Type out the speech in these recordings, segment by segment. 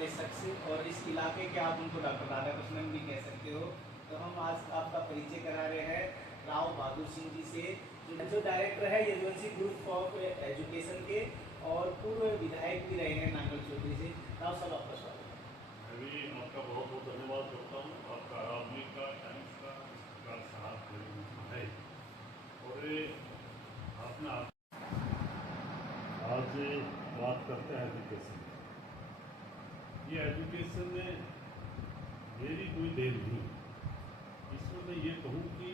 वाले शख्स और इस इलाके के आप उनको डॉक्टर राधा कृष्णन भी कह सकते हो। तो हम आज आपका परिचय करा रहे हैं राव बहादुर सिंह जी से, जो डायरेक्टर है यदुवंशी ग्रुप ऑफ एजुकेशन के और पूर्व विधायक भी रहे हैं नांगल चौधरी से। राव साहब आपका स्वागत है। मैं भी आपका बहुत बहुत धन्यवाद करता हूँ। आपका आदमी का टाइम्स का साथ है और आपने आज बात करते हैं एजुकेशन। ये एजुकेशन में मेरी कोई देर नहीं। इसमें मैं ये कहूँ कि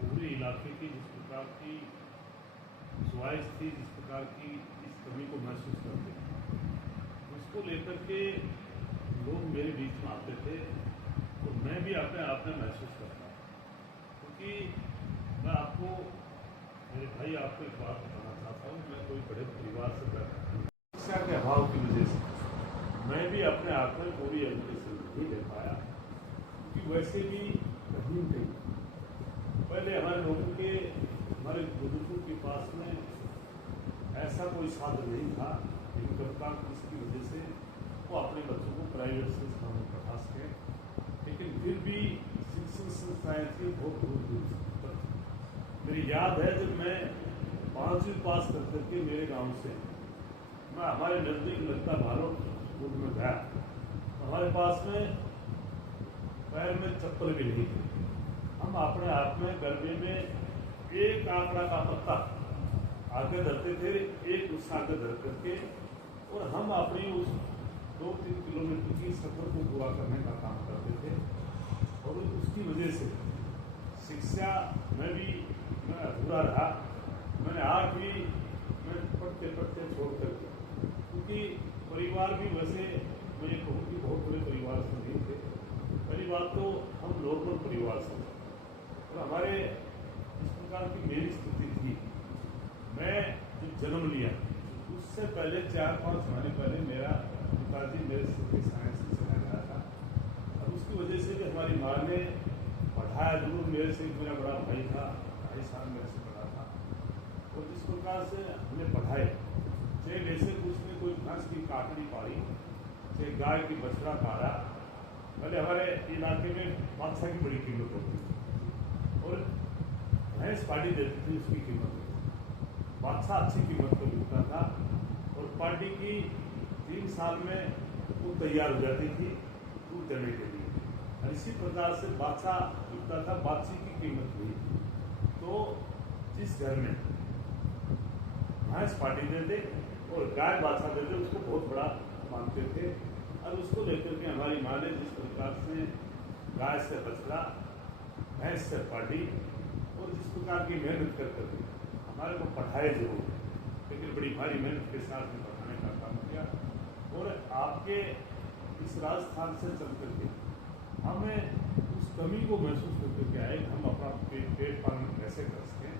पूरे इलाके की जिस प्रकार की ख्वाहिश थी, जिस प्रकार की इस कमी को महसूस करते थे, उसको लेकर के लोग मेरे बीच में आते थे तो मैं भी अपने आप में महसूस करता, क्योंकि मैं आपको मेरे भाई आपको एक बात बताना चाहता हूँ। मैं कोई बड़े परिवार से बैठा हूँ, शिक्षा के अभाव की वजह से मैं भी अपने आप में पूरी एजुकेशन नहीं ले पाया, क्योंकि वैसे भी कहीं नहीं। पहले हमारे लोगों के, हमारे बुजुर्गों के पास में ऐसा कोई साधन नहीं था, इनकम का, इसकी वजह से वो अपने बच्चों को प्राइवेट संस्थाओं में पढ़ा सके। लेकिन फिर भी शिक्षण संस्थाएँ थी बहुत दूर दूर पर। मेरी याद है जब मैं 5वीं पास कर करके मेरे गांव से मैं हमारे नजदीक लगता भारत स्कूल में गया, हमारे पास में पैर में चप्पल भी नहीं थी। हम अपने आप में गरबे में एक आंकड़ा का पत्ता आगे धरते थे, एक उससे आगे धर करके, और हम अपनी उस 2-3 किलोमीटर की सफर को पूरा करने का काम करते थे। और उसकी वजह से शिक्षा में भी मैं अधूरा रहा। मैंने 8वीं में पढ़ते पढ़ते छोड़ कर दिया, क्योंकि परिवार भी वैसे मैं ये कहूँ कि बहुत बड़े परिवार से नहीं थे। पहली बात तो हम नॉर्मल परिवार से थे और हमारे इस प्रकार की मेरी स्थिति थी। मैं जब जन्म लिया उससे पहले 4-5 महीने पहले मेरा पिताजी मेरे से साइंस से चला गया था, और उसकी वजह से भी हमारी माँ ने पढ़ाया जरूर। मेरे से मेरा बड़ा भाई था, 2.5 साल मेरे से बड़ा था, और जिस प्रकार से हमें पढ़ाए, चाहे जैसे उसने कोई भैंस की काटड़ी पाड़ी, चाहे गाय की बछड़ा पाड़ा। पहले हमारे इलाके में बादशाह की बड़ी कीमत होती थी और भैंस पार्टी देती थी, उसकी कीमत होती थी। बादशाह अच्छी कीमत पर बिकता था और पार्टी की 3 साल में वो तैयार हो जाती थी दूध देने के लिए। और इसी प्रकार से बादशाह बिकता था, बादशाह की कीमत हुई। तो जिस घर में भैंस पार्टी देते और गाय बादशाह देते, उसको बहुत बड़ा मानते थे। और उसको लेकर के हमारी माँ ने जिस प्रकार से गाय से बछड़ा, भैंस से पार्टी, और जिस प्रकार की मेहनत कर करके हमारे को पढ़ाए जरूर, लेकिन बड़ी भारी मेहनत के साथ में पढ़ाने का काम किया। और आपके इस राजस्थान से चल करके हमें उस कमी को महसूस करके के आए, हम अपना पेट पालन कैसे कर सकें,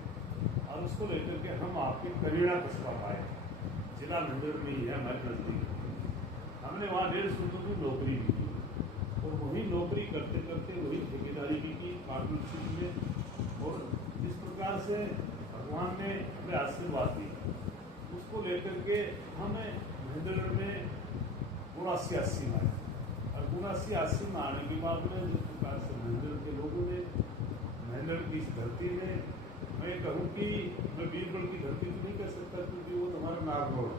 और उसको लेकर के हम आपके करीड़ा कस्बा पाए, जिला नंदुर में ही है हमारे नजदीक। हमने वहाँ 1.5 रुपये की नौकरी भी की और वही नौकरी करते करते वही ठेकेदारी भी की पार्टनरशिप में। और जिस प्रकार से भगवान ने हमें आशीर्वाद दिया, उसको लेकर के हमें महेंद्रगढ़ में 79-80 में आए, और 79-80 में आने के बाद में जिस प्रकार से महेंद्रगढ़ के लोगों ने, महेंद्रगढ़ की इस धरती ने, मैं कहूँ कि मैं बीरबल की धरती तो नहीं कह सकता क्योंकि वो हमारा नागौर,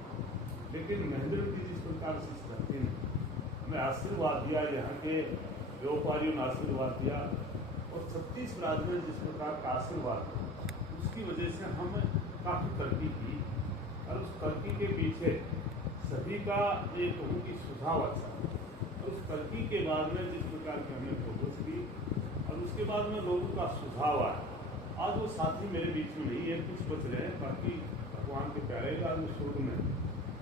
लेकिन महेंद्रगढ़ की जिस प्रकार से इस धरती ने हमें आशीर्वाद दिया, यहाँ के व्यापारियों ने आशीर्वाद दिया, और 36 राज्य में जिस प्रकार का आशीर्वाद, उसकी वजह से हम काफ़ी तरक्की की। और उस तरक्की के पीछे सभी का ये कहूँ कि सुझाव अच्छा, और उस तरक्की के बाद में जिस प्रकार की हमने प्रोग्रेस की, और उसके बाद में लोगों का सुझाव आया। आज वो साथी मेरे बीच में नहीं है, कुछ बच रहे हैं, बाकी भगवान के प्यारे का आज स्वर्ग में,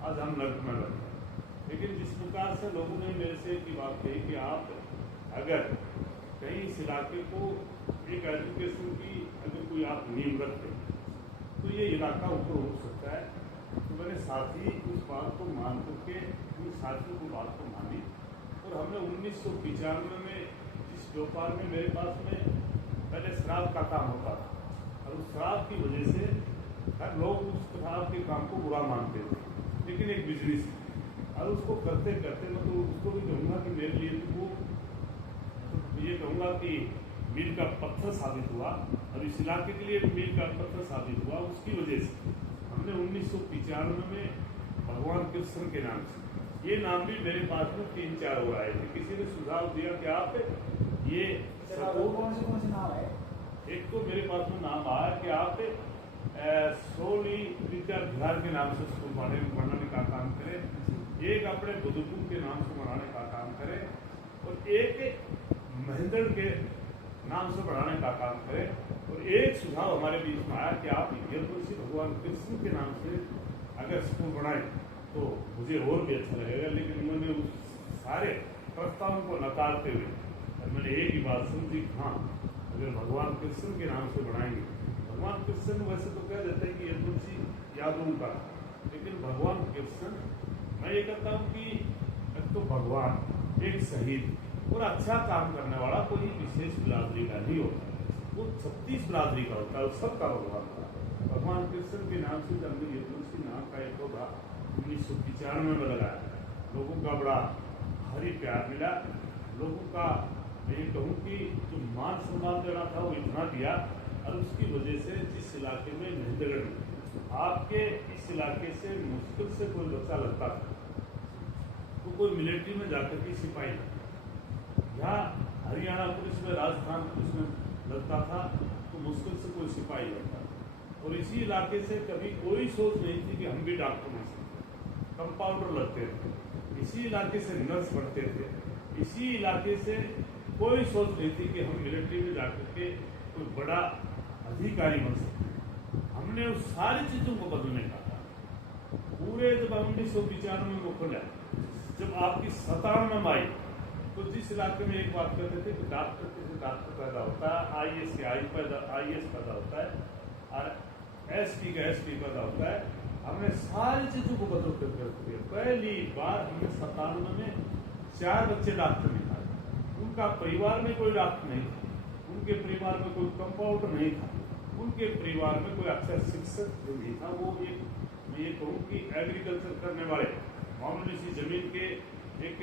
आज हम नर्क में बैठे। लेकिन जिस प्रकार से लोगों ने मेरे से की बात कही कि आप अगर कहीं इस इलाके को एक एजुकेशन की अगर कोई आप नींव रखते तो ये इलाका ऊपर उठ सकता है। तो मैंने साथ ही उस बात को मान करके उन साथियों को बात को मानी, और हमने 1995 में जिस व्यापार में मेरे पास में पहले शराब का काम होता था, और उस शराब की वजह से हर लोग उस शराब के काम को बुरा मानते थे, लेकिन एक बिजनेस, और उसको करते करते मतलब उसको भी हुआ कि मील का पत्थर साबित हुआ और इस इलाके के लिए मील का पत्थर साबित हुआ। उसकी वजह से हमने 1995 में भगवान कृष्ण के नाम से, ये नाम भी मेरे पास में 3-4 और आए थे। किसी ने सुझाव दिया कि आप ये कौन से नाम है? एक तो मेरे पास में नाम आया कि आप सोली विद्या विहार के नाम से स्कूल बनाने का काम करें, एक अपने बुजुर्गों के नाम से बनाने का काम करें, और एक महेंद्र के नाम से बढ़ाने का काम करें। और एक सुझाव हमारे बीच में आया कि आप यदुवंशी भगवान कृष्ण के नाम से अगर स्कूल बनाएं तो मुझे और भी अच्छा लगेगा। लेकिन उन्होंने उस सारे प्रस्तावों को नकारते हुए और मैंने एक ही बात समझी, हाँ अगर भगवान कृष्ण के नाम से बढ़ाएंगे, भगवान कृष्ण वैसे तो कह देते हैं कि यदुवंशी यादवों का, लेकिन भगवान कृष्ण, मैं ये कहता हूँ कि एक तो भगवान एक शहीद और अच्छा काम करने वाला कोई विशेष बिरादरी का नहीं होता, वो 36 बिरादरी का होता है, सबका भगवान का। भगवान कृष्ण के नाम से हमने यदुवंशी नाम का एक होगा 1995 में लगाया। लोगों का बड़ा भारी प्यार मिला, लोगों का मैं ये कहूँ कि जो मान सम्मान देना था वो इतना दिया। और उसकी वजह से जिस इलाके में महेंद्रगढ़ में आपके इस इलाके से मुश्किल से कोई बच्चा लगता था तो कोई मिलिट्री में जाकर के सिपाही, यहाँ हरियाणा पुलिस में, राजस्थान पुलिस में लगता था तो मुश्किल से कोई सिपाही लगता था। और इसी इलाके से कभी कोई सोच नहीं थी कि हम भी डॉक्टर बन सकते, कंपाउंडर लगते थे, इसी इलाके से नर्स बनते थे, इसी इलाके से कोई सोच नहीं थी कि हम मिलिट्री में जाकर के कोई बड़ा अधिकारी बन सकते। हमने उस सारी चीज़ों को बदलने का था। पूरे जब 1995 में खोला, जब आपकी 97 में आई, तो जिस इलाके में एक बात कहते थे कि डॉक्टर से डॉक्टर पैदा होता है, IAS के IAS पैदा होता है, और SP का SP पैदा होता है, हमने सारी चीज़ों को बदल कर दिया। पहली बार हमने 97 में 4 बच्चे डॉक्टर निकाले, उनका परिवार में कोई डॉक्टर नहीं था, उनके परिवार में कोई कंपाउंडर नहीं था, उनके परिवार में कोई अच्छा शिक्षक नहीं था। वो एक, मैं ये कहूँ कि एग्रीकल्चर करने वाले मामूली सी जमीन के एक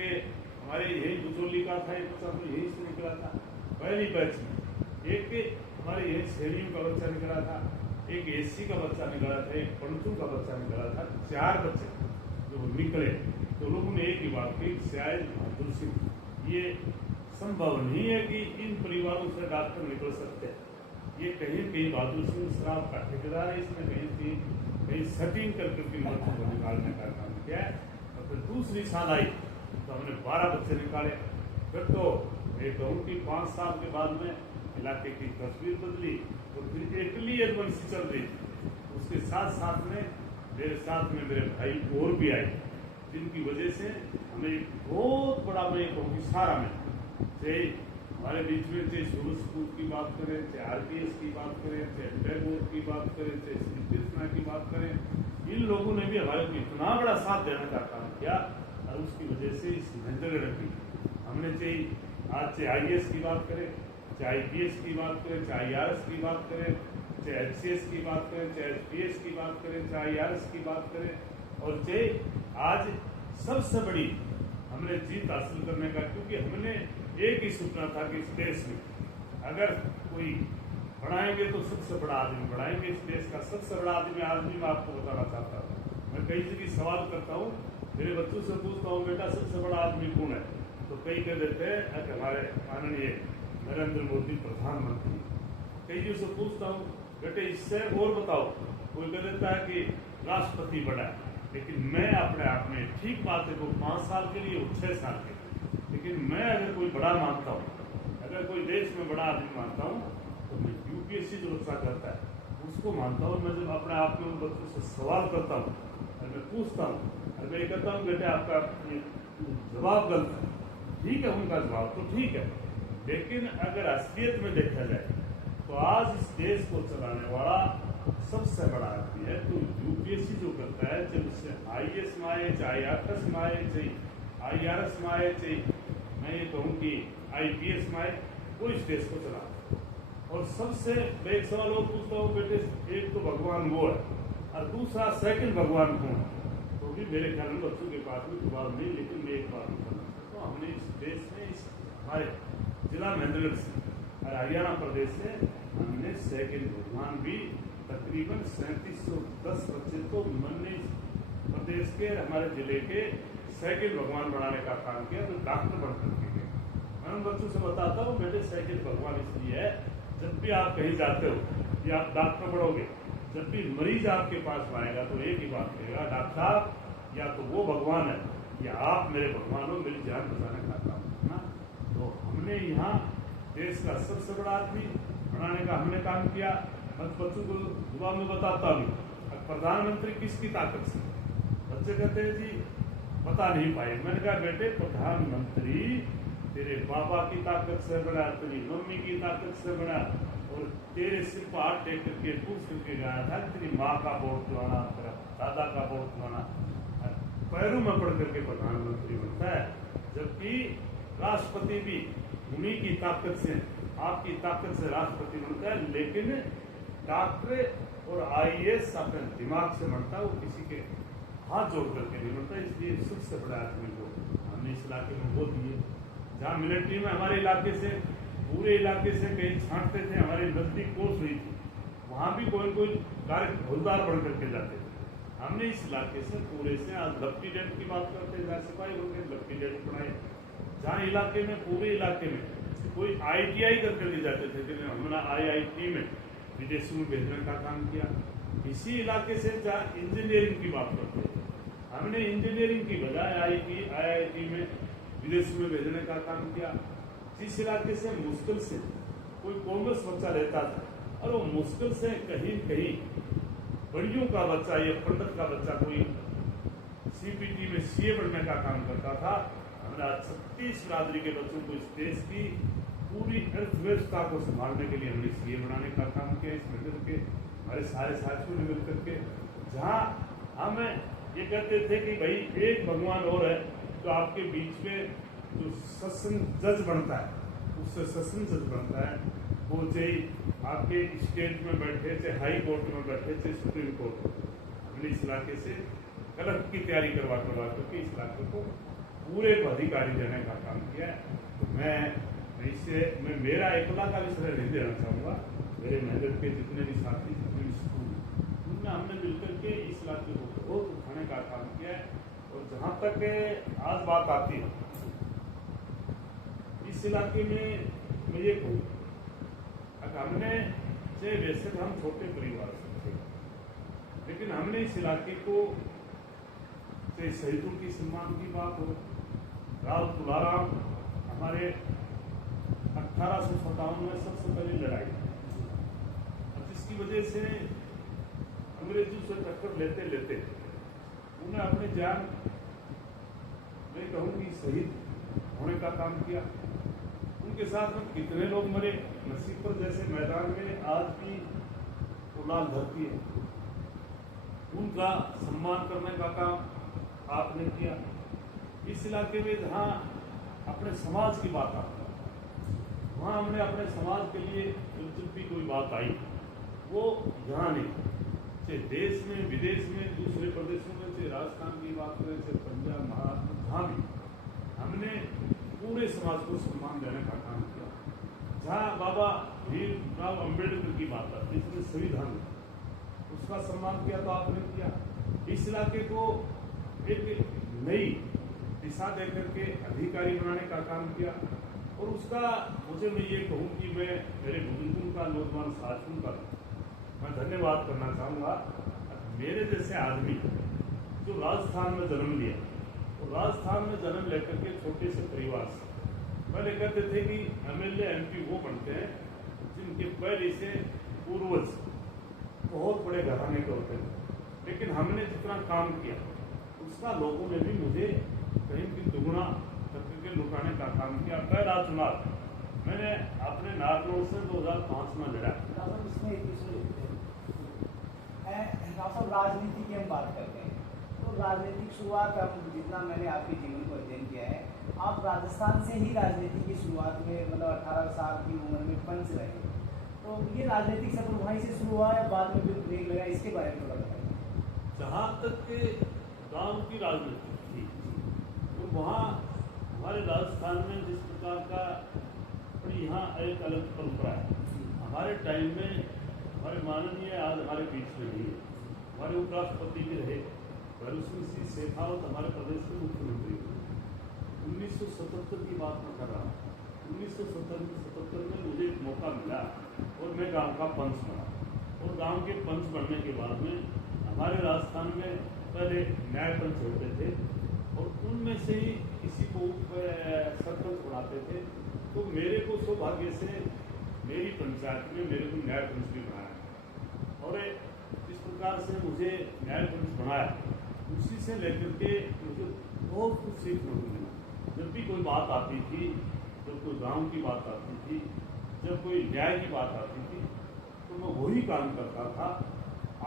हमारे यही बुचोली का था, एक बच्चा यही से निकला था पहली बैच में, एक हमारे यही शहरियों का बच्चा निकला था, एक SC का बच्चा निकला था, एक पंचू का बच्चा निकला था। 4 बच्चे जो निकले तो लोगों ने एक ही बात कही, शायद बहादुर सिंह, ये संभव नहीं है कि इन परिवारों से डॉक्टर निकल सकते हैं, ये कहीं कहीं बहादुर सिंह शराब का ठेकेदार है, इसने कहीं सेटिंग करके बच्चों को निकालने का काम किया है। और फिर दूसरी साल आई तो हमने 12 बच्चे निकाले। फिर तो मैं कहूँ कि 5 साल के बाद में इलाके की तस्वीर बदली और फिर एकली यदुवंशी चल रही। उसके साथ साथ में मेरे साथ में मेरे भाई और भी आए, जिनकी वजह से हमें एक बहुत बड़ा, मैं कहूँ कि सारा में चाहे हमारे बीच में, चाहे सूरज स्कूल की बात करें, चाहे RPS की बात करें, चाहे टैगोर की बात करें, चाहे श्री कृष्णा की बात करें, इन लोगों ने भी हमारे को इतना बड़ा साथ देने का काम किया। और उसकी वजह से इस महेंद्रगढ़ की हमने चाहे IAS की बात करें, चाहे IPS की बात करें, चाहे IRS की बात करें, चाहे HCS की बात करें, चाहे SPS की बात करें, चाहे IRS की बात करें, और चाहे आज सबसे बड़ी हमने जीत हासिल करने का, क्योंकि हमने एक ही सपना था कि इस देश में अगर कोई बढ़ाएंगे तो सबसे बड़ा आदमी बढ़ाएंगे। इस देश का सबसे बड़ा आदमी मैं आपको बताना चाहता हूँ। मैं कई जगह सवाल करता हूँ, मेरे बच्चों से पूछता हूँ, बेटा सबसे बड़ा आदमी कौन है, तो कई कह देते हैं कि हमारे माननीय नरेंद्र मोदी प्रधानमंत्री। कई से पूछता हूँ, बेटे इससे और बताओ, कोई कह देता है कि राष्ट्रपति बड़ा है। लेकिन मैं अपने आप में, ठीक बात है, वो 5 साल के लिए 6 साल के, लेकिन मैं अगर कोई बड़ा मानता हूँ, अगर कोई देश में बड़ा आदमी मानता हूँ, तो मैं UPSC जो बच्चा करता है उसको मानता हूँ। मैं जब अपने आप में उन बच्चों से सवाल करता हूँ और मैं पूछता हूँ और मैं कहता हूँ, बेटे आपका जवाब गलत है, ठीक है, उनका जवाब तो ठीक है, लेकिन अगर असलियत में देखा जाए तो आज इस देश को चलाने वाला सबसे बड़ा आदमी है। तो UPSC जो करता है, जब उससे IAS में आए, चाहे IRS में आए, चाहे IRS में आए, चाहे मैं ये कहूँ कि IPS में आए, वो इस देश को चलाता है। और सबसे एक सवाल और पूछता हूँ, बेटे एक तो भगवान वो है और दूसरा सेकंड भगवान कौन है, तो भी मेरे ख्याल में बच्चों के पास में जवाब नहीं। लेकिन मैं एक बात करना चाहता हूँ, हमने इस देश में, इस हमारे जिला जिला महेंद्रगढ़ से और हरियाणा प्रदेश से हमने सेकंड भगवान भी तकरीबन 3710 बच्चे तो मध्य प्रदेश के हमारे जिले के सेकंड भगवान बनाने का काम किया, तो डॉक्टर बन करके गए। मैं उन बच्चों से बताता हूँ बेटे सेकंड भगवान इसलिए है, जब भी आप कहीं जाते हो या आप डॉक्टर बनोगे, जब भी मरीज आपके पास आएगा तो एक ही बात कहेगा, डॉक्टर साहब या तो वो भगवान है या आप मेरे भगवान हो, मेरी जान बचाने का काम करना। तो हमने यहाँ देश का सबसे बड़ा आदमी बनाने का हमने काम किया। मैं बच्चों को जुबान में बताता भी, प्रधानमंत्री किसकी ताकत से? बच्चे कहते हैं जी बता नहीं पाए। मैंने कहा बेटे प्रधानमंत्री तेरे पापा की ताकत से बना, तेरी मम्मी की ताकत से बना, और तेरे सिर पर हाथ टेक करके पूछ करके गाया था तेरी माँ का वोट चुनाना, तेरा दादा का वोट चुनाना, पैरों में पड़ करके प्रधानमंत्री बनता है। जबकि राष्ट्रपति भी उन्हीं की ताकत से, आपकी ताकत से राष्ट्रपति बनता है, लेकिन डॉक्टर और IAS अपने दिमाग से बनता है, वो किसी के हाथ जोड़ करके नहीं बनता। इसलिए सबसे बड़ा आदमी को हमने इस इलाके में वो दिए। जहाँ मिलिट्री में हमारे इलाके से, पूरे इलाके से कहीं छांटते थे, हमारे नजदीक कोर्स हुई थी, वहाँ भी कोई कोई कार्य हौलदार बन करके जाते थे। हमने इस इलाके से पूरे से, आज लेफ्टिनेंट की बात करते हैं, जहाँ सिपाही बन गए लेफ्टिनेंट बनाए। जहाँ इलाके में, पूरे इलाके में कोई ITI करके ले जाते थे, हमने IIT में विदेशों में भेजने का काम किया। इसी इलाके से जहाँ इंजीनियरिंग की बात करते हैं, हमने इंजीनियरिंग की बजाय IIT में विदेशों में भेजने का काम किया। जिस इलाके से मुश्किल से कोई कॉमर्स बच्चा रहता था, और वो मुश्किल से कहीं कहीं बड़ियों का बच्चा या पंडित का बच्चा कोई CPT में CA बनने का काम करता था, हमने 36 बिरादरी के बच्चों को इस देश की पूरी अर्थव्यवस्था को संभालने के लिए हमने CA बनाने का काम किया। इस मिलकर के हमारे सारे साथियों ने मिलकर के, जहाँ हम ये कहते थे कि भाई एक भगवान और है, तो आपके बीच में जो सत्संग जज बनता है, उससे सत्संग जज बनता है, वो चाहे आपके स्टेट में बैठे, चाहे हाई कोर्ट में बैठे, चाहे सुप्रीम कोर्ट में। हमने इस इलाके से कलक की तैयारी करवा करके इस इलाके को पूरे को अधिकारी देने का काम किया है। तो मैं मेरा एकला का भी श्रेय नहीं देना चाहूँगा, मेरे मेहनत के जितने भी साथी, जितने भी स्कूल, उनमें हमने मिलकर के इस इलाके को बहुत उठाने का काम किया है। और जहाँ तक आज बात आती है, इस इलाके में मैं ये कहूँ, हमने चाहे वैसे हम छोटे परिवार से थे, लेकिन हमने इस इलाके को, चाहे शहीदों की सम्मान की बात हो, राव तुलाराम हमारे 1857 में सबसे पहले लड़ाई, जिसकी वजह से अंग्रेजों से टक्कर लेते लेते उन्हें अपनी जान, मैं कहूँगी शहीद होने का काम किया। उनके साथ में कितने लोग मरे, नसीबपुर जैसे मैदान में आज भी वो लाल धरती है, उनका सम्मान करने का काम आपने किया। इस इलाके में जहाँ अपने समाज की बात आती है, वहाँ हमने अपने समाज के लिए जब भी कोई बात आई, वो यहाँ नहीं, चाहे देश में, विदेश में, दूसरे प्रदेशों में, चाहे राजस्थान की बात करें, चाहे पंजाब, महाराष्ट्र, जहाँ भी हमने पूरे समाज को सम्मान देने का काम किया। जहाँ बाबा भीमराव अम्बेडकर की बात आती है, इसमें संविधान, उसका सम्मान किया तो आपने किया। इस इलाके को एक नई दिशा देकर के अधिकारी बनाने का काम किया। और उसका मुझे, मैं ये कहूँ कि मैं मेरे बुजुर्गों का, नौजवान साथियों का मैं धन्यवाद करना चाहूँगा। मेरे जैसे आदमी जो राजस्थान में जन्म लिया, और राजस्थान में जन्म लेकर के छोटे से परिवार से, पहले कहते थे कि MLA MP वो बनते हैं जिनके पहले से पूर्वज बहुत बड़े घराने के होते हैं। लेकिन हमने जितना काम किया उसका लोगों ने भी मुझे कहीं भी दुगुना करके लुटाने का काम किया। पहला चुनाव मैंने अपने नागौर से 2005 में लड़ा। राजनीति की हम बात करते हैं, तो राजनीतिक शुरुआत, अब जितना मैंने आपके जीवन को अध्ययन किया है, आप राजस्थान से ही राजनीति की शुरुआत में, मतलब 18 साल की उम्र में पंच रहे, तो ये राजनीतिक सफर वहीं से शुरू हुआ है, बाद में भी ब्रेक लगा, इसके बारे में थोड़ा बताइए। जहाँ तक के गाँव की राजनीति थी, तो वहाँ हमारे राजस्थान में जिस प्रकार का बड़ी कि यहाँ एक अलग परंपरा है। हमारे टाइम में हमारे माननीय आज हमारे बीच में नहीं है, हमारे उपराष्ट्रपति भी रहे, भगत सिंह शेखावत हमारे प्रदेश के मुख्यमंत्री हुए। 1977 की बात मैं कर रहा हूँ। 1977 में मुझे एक मौका मिला और मैं गांव का पंच बना, और गांव के पंच बनने के बाद में हमारे राजस्थान में पहले न्याय पंच होते थे, और उनमें से ही किसी को सरपंच बनाते थे। तो मेरे को सौभाग्य से मेरी पंचायत में मेरे को न्याय पंच भी बनाया, और इस प्रकार से मुझे न्याय पंच बनाया। उसी से लेकर के मुझे बहुत कुछ सीखने को मिला। जब भी कोई बात आती थी, जब कोई गांव की बात आती थी, जब कोई न्याय की बात आती थी, तो मैं वही काम करता था।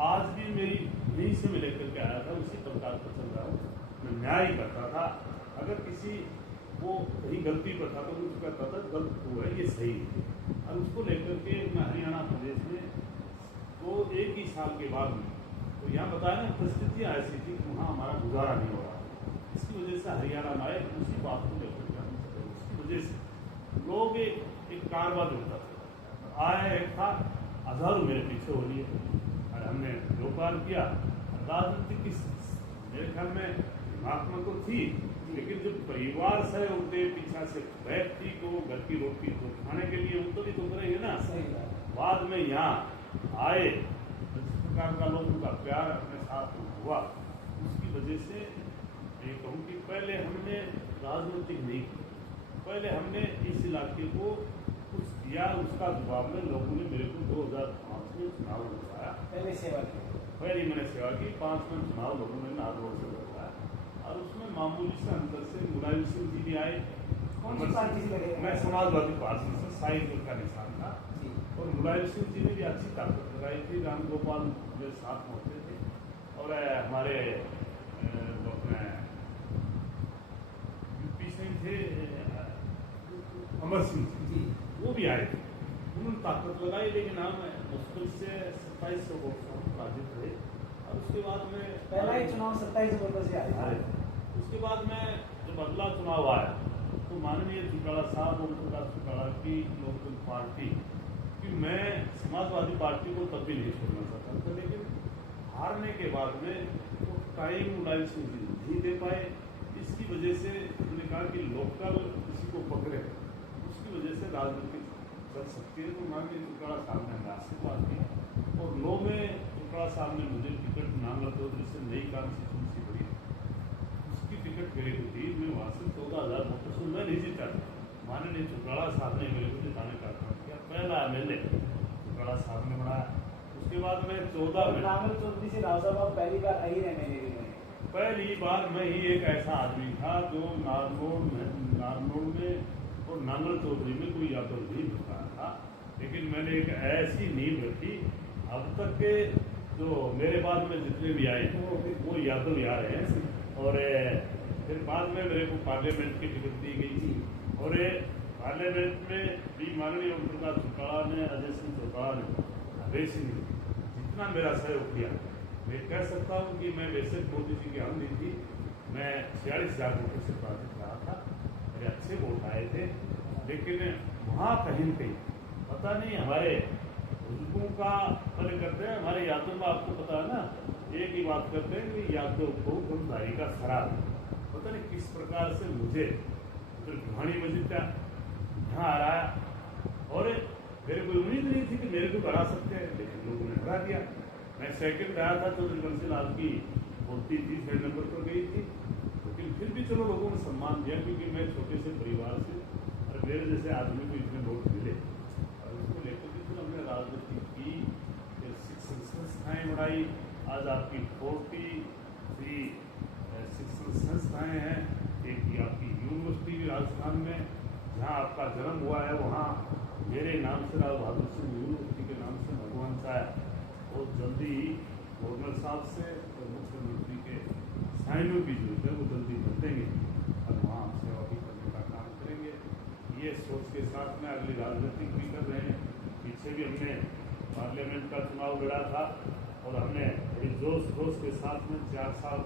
आज भी मेरी यहीं से मैं लेकर के आया था, उसी प्रकार पर चल रहा हूँ। मैं न्याय करता था। अगर किसी वो कहीं गलती पर था तो मुझे कहता था गलत हुआ है, ये सही है, और उसको लेकर के मैं हरियाणा प्रदेश में तो एक ही साल के बाद में, तो यहाँ बताया ना परिस्थितियाँ ऐसी थी कि वहाँ हमारा गुजारा नहीं हो रहा। इसकी वजह से हरियाणा में आए, उसी बात को लेकर के उसकी वजह से लोग एक कारवा होता था, आया एक था हजारों मेरे पीछे हो लिए, और हमने जो कार्य किया। राजनीति की मेरे ख्याल में महात्मा तो थी, लेकिन जो परिवार से उनके पीछा से व्यक्ति को घर की रोटी तो खाने के लिए उनको भी तो करेंगे ना। बाद में यहाँ आए, जिस प्रकार का लोगों का प्यार अपने साथ हुआ, उसकी वजह से ये कहूँ कि पहले हमने राजनीतिक नहीं की, पहले हमने इस इलाके को कुछ किया। उसका जवाब में लोगों ने मेरे को 2005 में चुनाव लड़वाया। पहले सेवा की, पहली मैंने सेवा की। 5 में चुनाव लोगों ने नागौर से लड़वाया, और उसमें मामूली से अंतर से मुलायम सिंह जी भी आए। मैं समाजवादी पार्टी से साइकिल का निशान था, और मुलायम सिंह जी ने भी अच्छी ताकत लगाई थी। राम गोपाल मेरे साथ में होते थे, और हमारे यूपी से थे अमर सिंह जी, वो भी आए थे। उन्होंने ताकत लगाई, लेकिन हम मुश्किल से 2700 वोट पराजित रहे। और उसके बाद में पहला ही चुनाव 27 वोटों से आया। उसके बाद में जब अगला चुनाव आया, तो माननीय चौटाला साहब और प्रकाश चौटाला की लोकदल पार्टी, कि मैं समाजवादी पार्टी को तब भी नहीं छोड़ना चाहता था, लेकिन हारने के बाद में वो टाइम मुलायम सिंह जी नहीं दे पाए। इसकी वजह से उन्होंने कहा कि लोकल किसी को पकड़े, उसकी वजह से राजनीति चल सकती है। तो माननीय चौटाला साहब ने हमें आशीर्वाद दिया, और 9 में चौटाला साहब ने मुझे टिकट नांगल चौधरी से नई कॉन्स्टिट्यूंसी बड़ी, उसकी टिकट मेरे को दी। मैं वहाँ से 14,000 वोटों से मैं नहीं जीता। माननीय चौटाला साहब ने मेरे को जिताने का काम किया। पहला MLA चौटाला साहब ने बनाया। उसके बाद में 14 में नांगल चौधरी से राव साहब पहली बार आई MLA में, पहली बार मैं ही एक ऐसा आदमी था जो नारनौल में और नांगल चौधरी में कोई यादव नहीं मिलता था, लेकिन मैंने एक ऐसी नींव रखी। अब तक के जो मेरे बाद में जितने भी आए वो यादव ही आ रहे हैं। और फिर बाद में मेरे को पार्लियामेंट की टिकट दी गई थी, और पार्लियामेंट में भी माननीय ओम प्रकाश चौटाला ने, अजय सिंह चौटाला ने, हरेश सिंह ने जितना मेरा सहयोग किया, मैं कह सकता हूँ कि मैं वैसे मोदी जी की आमदी थी, मैं 46,000 वोटों से पराजित रहा था। मेरे अच्छे वोट आए थे, लेकिन वहाँ कहीं न कहीं पता नहीं हमारे बुजुर्गों का पहले करते हैं, हमारे यादव में आपको पता है ना, एक ही बात करते हैं कि यादव को गुमदारी का खराब, पता नहीं किस प्रकार से मुझे फिर घानी मस्जिद का यहाँ आ रहा है, और मेरे को उम्मीद नहीं थी कि मेरे को हरा सकते हैं, लेकिन लोगों ने हरा दिया। मैं सेकंड आया था, चौधरी बंसी लाल की मूर्ति थी, 3 नंबर पर गई थी, लेकिन फिर भी चलो लोगों ने सम्मान दिया, क्योंकि मैं छोटे से परिवार से, और मेरे जैसे आदमी को इतने वोट मिले, और उसको लेकर के फिर हमने राजनीति की, फिर शिक्षण संस्थाएँ बढ़ाई। आज आपकी 43 शिक्षण संस्थाएँ हैं। एक आपकी यूनिवर्सिटी भी राजस्थान में, जहाँ आपका जन्म हुआ है, वहाँ मेरे नाम से राव बहादुर सिंह यूनिवर्सिटी के नाम से भगवान साहब और जल्दी ही गवर्नर साहब से और मुख्यमंत्री के साइनों की जरूरत है, वो जल्दी बन देंगे, और वहाँ सेवा भी करने का काम करेंगे। ये सोच के साथ में अगली राजनीतिक भी कर रहे हैं। पीछे भी हमने पार्लियामेंट का चुनाव लड़ा था, और हमने बड़ी जोश खरोश के साथ में 4 साल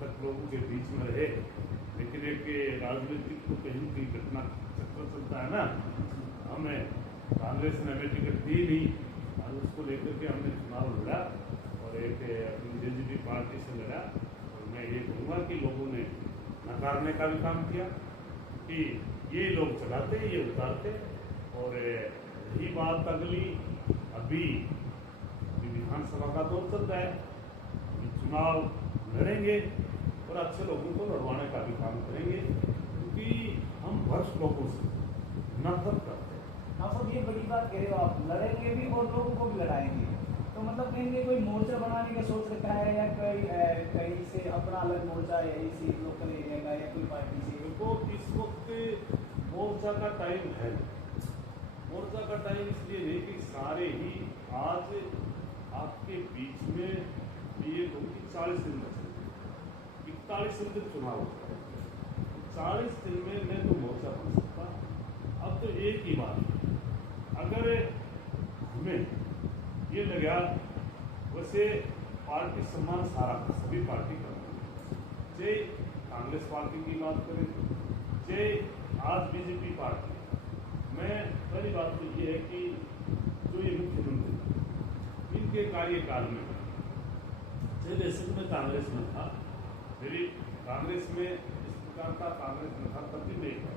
तक लोगों के बीच में रहे, लेकिन एक राजनीतिक को कहीं की घटना चक्र तो चलता है ना, हमें कांग्रेस ने हमें टिकट दी नहीं और उसको लेकर के हमने चुनाव लड़ा और एक अपनी जेजेपी पार्टी से लड़ा। और मैं ये कहूँगा कि लोगों ने नकारने का भी काम किया कि ये लोग चलाते ये उतारते। और यही बात अगली अभी विधानसभा का दौर चल रहा है, चुनाव लड़ेंगे और अच्छे लोगों को लड़वाने का भी काम करेंगे, क्योंकि हम भ्रष्ट लोगों से नफरत करते हैं। हाँ साहब, ये बड़ी बात कह रहे हो आप, लड़ेंगे भी और लोगों को भी लड़ाएंगे। तो मतलब कहीं कोई मोर्चा बनाने का सोच रखा है या कहीं से अपना अलग मोर्चा या इसी लोकल एरिया का या कोई पार्टी से? देखो इस वक्त मोर्चा का टाइम है, मोर्चा का टाइम इसलिए नहीं कि सारे ही आज आपके बीच में ये 40 दिन बचे, 41 दिन चुनाव होता है, 40 दिन में मैं तो मोर्चा बन सकता। अब तो एक ही बात है, अगर हमें ये लगा, वैसे पार्टी सम्मान सारा सभी पार्टी का, चाहे कांग्रेस पार्टी की बात करें, चाहे आज बीजेपी पार्टी। मैं पहली बात तो ये है कि जो ये मुख्यमंत्री इनके कार्यकाल में, जैसे मैं कांग्रेस में था, मेरी कांग्रेस में इस प्रकार का कांग्रेस में था कभी नहीं था,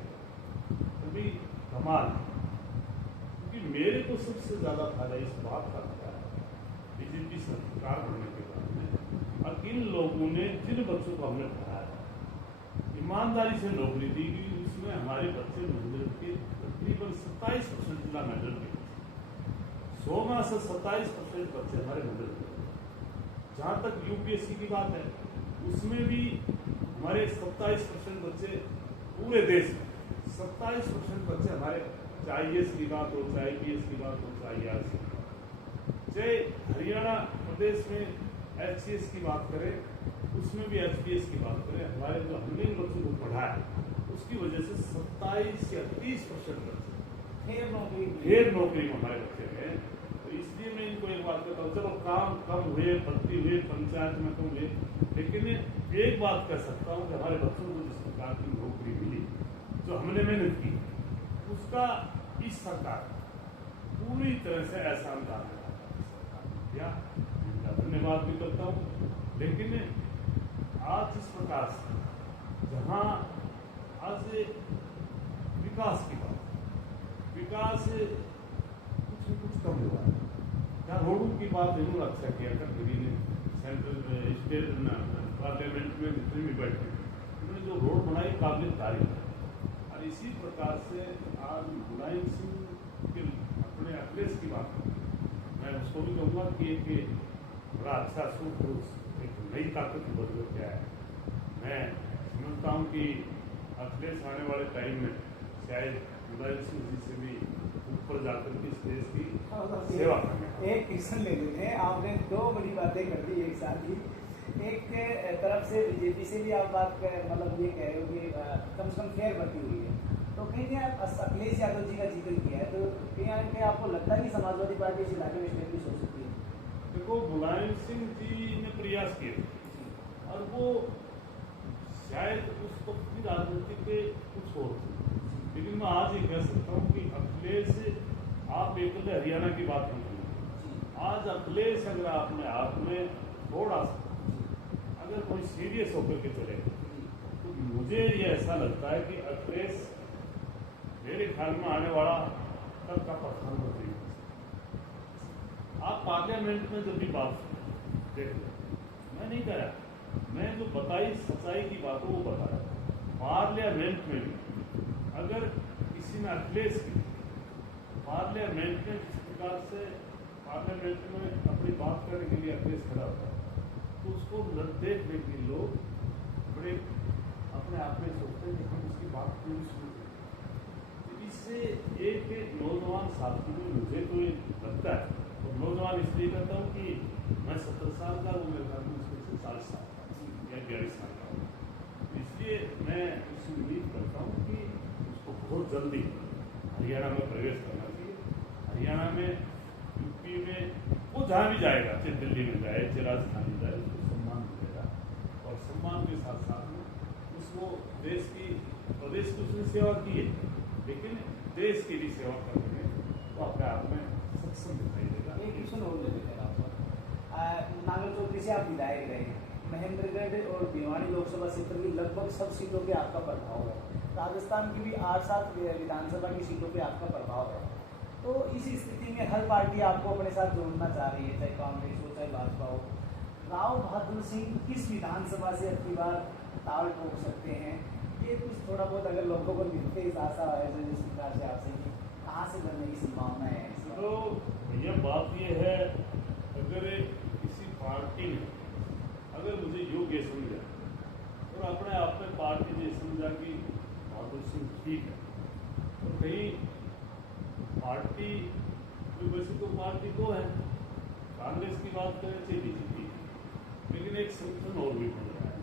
कभी कमाल। क्योंकि मेरे को सबसे ज्यादा फायदा इस बात का था बीजेपी सरकार बनने के बाद में, और इन लोगों ने जिन बच्चों को हमने पढ़ाया, ईमानदारी से नौकरी दी गई, उसमें हमारे बच्चे मंडल के तकरीबन 27% जिला मेडल के, 100 में से 27% बच्चे हमारे मंडल के। जहाँ तक यूपीएससी की बात है, उसमें भी हमारे 27% बच्चे, पूरे देश में 27% बच्चे हमारे, चाहे IAS की बात हो, चाहे IPS की बात हो, चाहे IRS की बात हो, चाहे हरियाणा प्रदेश में HCS की बात करें, उसमें भी HPS की बात करें, हमारे जो हमने इन बच्चों को पढ़ाया उसकी वजह से 27 या 30% बच्चे ढेर नौकरी में हमारे बच्चे हैं। तो इसलिए मैं इनको एक बात कहता हूँ, चलो काम कम हुए, भर्ती हुए, पंचायत में कम हुए, लेकिन एक बात कह सकता हूँ कि हमारे बच्चों को जिस प्रकार की नौकरी मिली, जो हमने मेहनत की, उसका इस सरकार पूरी तरह से एहसान किया, इनका धन्यवाद भी करता हूँ। लेकिन आज इस प्रकार से जहाँ आज विकास की बात, विकास कुछ कम हुआ है, क्या रोडों की बात जरूर अच्छा किया था मोदी ने, सेंट्रल स्टेट पार्लियामेंट में जितने भी बैठे उन्होंने जो रोड बनाई काबिल तारीफ है। और इसी प्रकार से आज मुलायम सिंह के अपने अखिलेश की बात, मैं उसको भी कहूँगा कि एक बड़ा अच्छा सूख, एक नई ताकत उभर कर क्या है। मैं समझता हूँ कि अखिलेश आने वाले टाइम में शायद मुलायम सिंह जी से भी ऊपर जाकर के इस देश की सेवा करने। एक क्वेश्चन ले लेते हैं, आपने दो बड़ी बातें कर दी एक साथ ही। एक तरफ से बीजेपी से भी आप बात कर, मतलब ये कह रहे हो कि कम से कम फेयर भर्ती हुई है, तो कहीं अखिलेश यादव जी का जिक्र किया है, तो कहीं आपको लगता है कि समाजवादी पार्टी इस इलाके में स्टेब्लिश हो सकती है? देखो, मुलायम सिंह जी ने प्रयास किए और वो शायद उस वक्त की राजनीति के कुछ और थे, लेकिन मैं आज ये कह सकता हूँ कि अखिलेश, आप एक हरियाणा की बात नहीं करें, आज अखिलेश अगर आपने आप में थोड़ा सा अगर कोई सीरियस होकर के चले, तो मुझे ये ऐसा लगता है कि अखिलेश मेरे ख्याल में आने वाला तब का प्रधानमंत्री। आप पार्लियामेंट में जब भी बात देख लो, मैं नहीं कह रहा, मैं जो बताई सच्चाई की बात वो बता रहा। पार्लियामेंट में भी अगर किसी ने अखिलेश की पार्लियामेंट में जिस प्रकार से पार्लियामेंट में अपनी बात करने के लिए अखिलेश खड़ा होता है, तो उसको देखने के लोग बड़े अपने आप में सोचते हैं कि हम उसकी बात पूरी सुन रहे। इससे एक नौजवान साथी में मुझे तो लगता है, और नौजवान इसलिए कहता हूँ कि मैं 70 साल का, वो मेरे घर में उसमें 40 साल का या 42 साल का हूँ, इसलिए मैं उससे उम्मीद करता हूँ कि उसको बहुत जल्दी हरियाणा में प्रवेश करना चाहिए। हरियाणा में, यूपी में, वो जहाँ भी जाएगा, चाहे दिल्ली में जाए, चाहे राजस्थान में जाए, उसको सम्मान मिलेगा, और सम्मान के साथ साथ में उसको देश की, प्रदेश की उसने सेवा की है, लेकिन देश के लिए सेवा करने में वो अपने आप में सक्षम दिखाई देगा। एक क्वेश्चन और ले लेते हैं आपको। नांगल चौधरी से आप विधायक रहे, महेंद्रगढ़ और भिवानी लोकसभा क्षेत्र की लगभग सब सीटों पे आपका प्रभाव है, राजस्थान की भी 8-7 विधानसभा की सीटों पे आपका प्रभाव है। तो इस स्थिति में हर पार्टी आपको अपने साथ जोड़ना चाह रही है, चाहे कांग्रेस हो चाहे भाजपा हो। राव बहादुर सिंह किस विधानसभा से अगली बार ताल ठोक सकते हैं, ये कुछ थोड़ा बहुत अगर लोगों को मिलते इस आशा है जिस प्रकार से आपसे कि कहाँ से बनने की संभावना है? तो भैया बात ये है, अगर किसी पार्टी ने अगर मुझे योग्य समझा और अपने आप में पार्टी ने समझा कि बहादुर सिंह ठीक है, तो कहीं पार्टी वैसे तो पार्टी दो है, कांग्रेस की बात करें चाहे बीजेपी, लेकिन एक संगठन और भी बन रहा है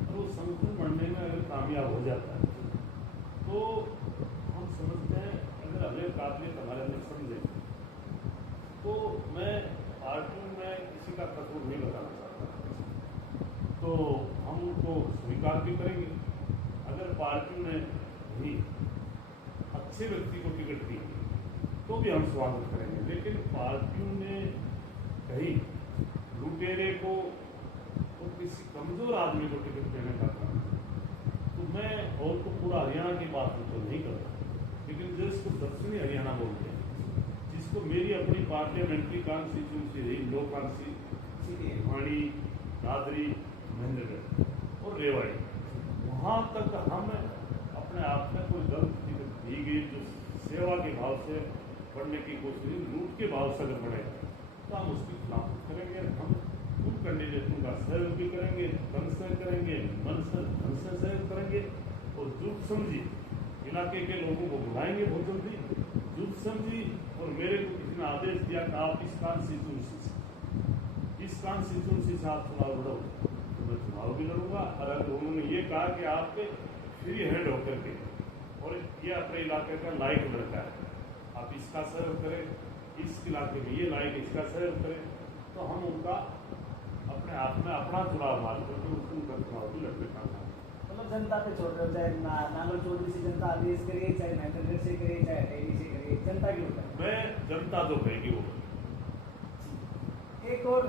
और वो संगठन बनने में अगर कामयाब हो जाता है तो हम समझते हैं अगर अगले काबिलियत हमारे अंदर समझे तो मैं पार्टी में किसी का कसूर नहीं बताना चाहता, तो हम उनको स्वीकार भी करेंगे। अगर पार्टी ने भी अच्छे व्यक्ति को टिकट दी तो भी हम स्वागत करेंगे, लेकिन पार्टियों ने कहीं लुटेरे को और किसी कमजोर आदमी को टिकट देने का काम, तो मैं और तो पूरा हरियाणा की बात तो नहीं करता, लेकिन जिसको दक्षिणी हरियाणा बोलते हैं, जिसको मेरी अपनी पार्लियामेंट्री कॉन्स्टिट्यूंसी रही, लो कॉन्स्टिट्यूंसी भिवानी, दादरी, महेंद्रगढ़ और रेवाड़ी, वहाँ तक हम अपने आप में कोई गलत टिकट दी गई जो सेवा के भाव से बढ़ने की कोशिश, लूट के भाव से अगर बढ़ेगा तो हम उसकी खिलाफत करेंगे। हम उन कैंडिडेटों का सहयोग भी करेंगे, धन से करेंगे, मन से धन से सहयोग करेंगे और जुट समझी इलाके के लोगों को बुलाएंगे बहुत जल्दी। जुट समझी और मेरे को किसी ने आदेश दिया कि आप इस कॉन्स्टिट्यूंसी से आप चुनाव लड़ो, तो मैं चुनाव भी लड़ूंगा। और अगर उन्होंने ये कहा कि आपके फ्री हैंड होकर के और ये अपने इलाके का लायक लड़का है, आप इसका सहयोग करें, इस इलाके में ये लायक इसका सहयोग करें, तो हम उनका अपने आप में अपना चुनाव मान करके उनका चुनाव भी लड़ने का मतलब जनता पे छोड़ रहे हो, चाहे नांगल चौधरी से जनता आदेश करे, चाहे महेंद्रगढ़ से करे, चाहे टेली से करे, जनता के ऊपर। मैं जनता तो कहेगी वो। एक और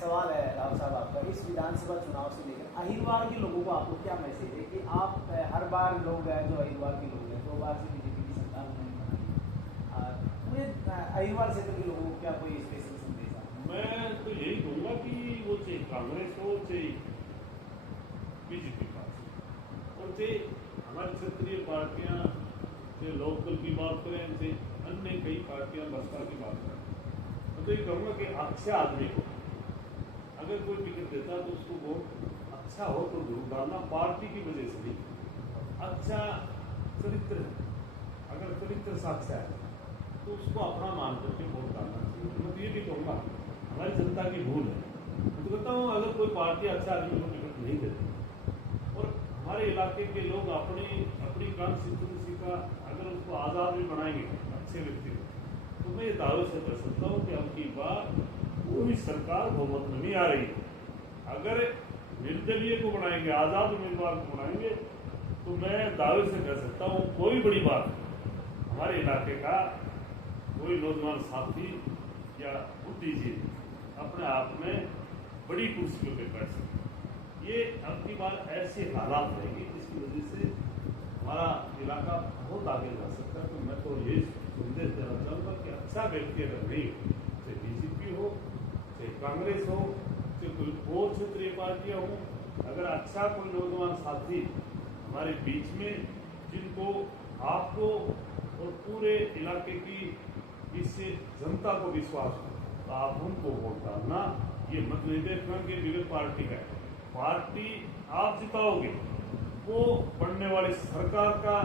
सवाल है राव साहब आपका, इस विधानसभा चुनाव से लेकर अहिरवार के लोगों को आपको क्या मैसेज है कि आप हर बार लोग हैं जो अहिरवार के लोग हैं 2 बार से बीजेपी की सरकार उन्होंने बनाई, पूरे अहिरवार क्षेत्र के लोगों को क्या कोई स्पेशल संदेश है? मैं तो यही कहूँगा कि वो चाहे कांग्रेस हो चाहे बीजेपी पार्टी और चाहे हमारी क्षेत्रीय पार्टियाँ, चाहे लोकदल की बात करें, चाहे अन्य कई पार्टियाँ बसपा की बात करें, तो ये कहूँगा कि अच्छे आदमी को अगर कोई टिकट देता तो उसको वोट अच्छा हो तो जरूर डालना, पार्टी की वजह से नहीं। अच्छा चरित्र है, अगर चरित्र साक्षा है तो उसको अपना मान करके वोट डालना चाहिए। मैं तो ये भी कहूँगा हमारी जनता की भूल है, मैं तो कहता हूँ अगर कोई पार्टी अच्छा आदमी को टिकट नहीं देती और हमारे इलाके के लोग अपनी कॉन्स्टिट्यूंसी का अगर उसको आज़ाद भी बनाएंगे अच्छे व्यक्ति को, तो मैं ये दावे से कर सकता हूँ कि अब की बार कोई सरकार बहुमत में नहीं आ रही है। अगर निर्दलीय को बनाएंगे, आज़ाद उम्मीदवार को बनाएंगे, तो मैं दावे से कह सकता हूँ कोई बड़ी बात हमारे इलाके का कोई नौजवान साथी या बुद्धिजीवी अपने आप में बड़ी कुर्सियों पर बैठ सकते। ये अब की बार ऐसे हालात रहेंगे जिसकी वजह से हमारा इलाका बहुत आगे जा सकता है। तो मैं तो ये संदेश देना चाहूँगा कि अच्छा व्यक्ति अगर नहीं हो, चाहे बीजेपी हो, चाहे कांग्रेस हो, चाहे कोई और क्षेत्रीय पार्टियाँ हो, अगर अच्छा कोई नौजवान साथी हमारे बीच में जिनको आपको और पूरे इलाके की इससे जनता को विश्वास हो, तो आप उनको वोट डालना। ये मत नहीं देखना कि विगत पार्टी है, पार्टी आप जिताओगे वो बनने वाली सरकार का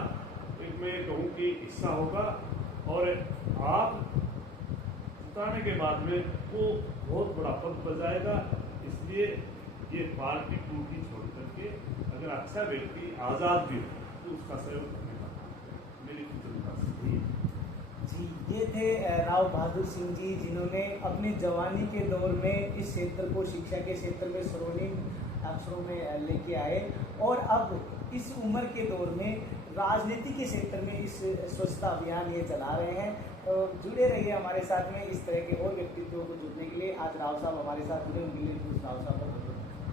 एक मैं कहूँ कि हिस्सा होगा और आप जिताने के बाद में वो बहुत बड़ा पद बजाएगा। इसलिए ये पार्टी टूटी छोड़ करके अगर अच्छा व्यक्ति आज़ाद भी हो तो उसका सहयोग करने का मेरी जनता से जी। ये थे राव बहादुर सिंह जी, जिन्होंने अपनी जवानी के दौर में इस क्षेत्र को शिक्षा के क्षेत्र में स्वर्णिम अक्षरों में लेके आए और अब इस उम्र के दौर में राजनीति के क्षेत्र में इस स्वच्छता अभियान ये चला रहे हैं। तो जुड़े रहिए हमारे साथ में इस तरह के और व्यक्तित्वों को जुड़ने के लिए। आज राव साहब हमारे साथ जुड़े, उनके लिए राव साहब का